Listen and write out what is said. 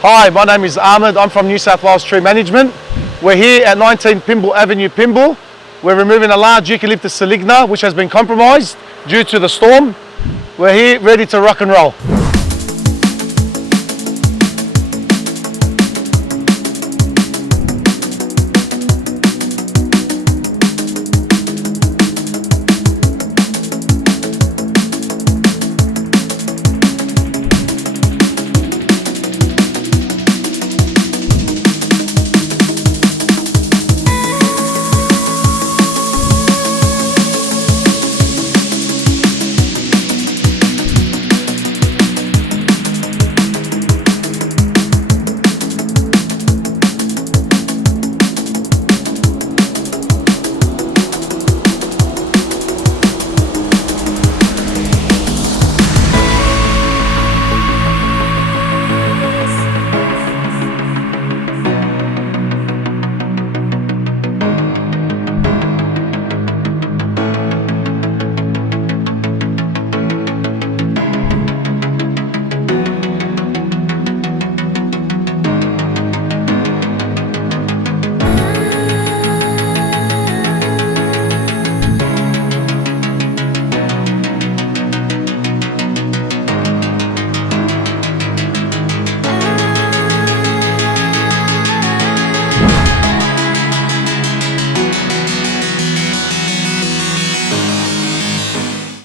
Hi, my name is Ahmed. I'm from New South Wales Tree Management. We're here at 19 Pymble Avenue, Pymble. We're removing a large Eucalyptus saligna which has been compromised due to the storm. We're here ready to rock and roll.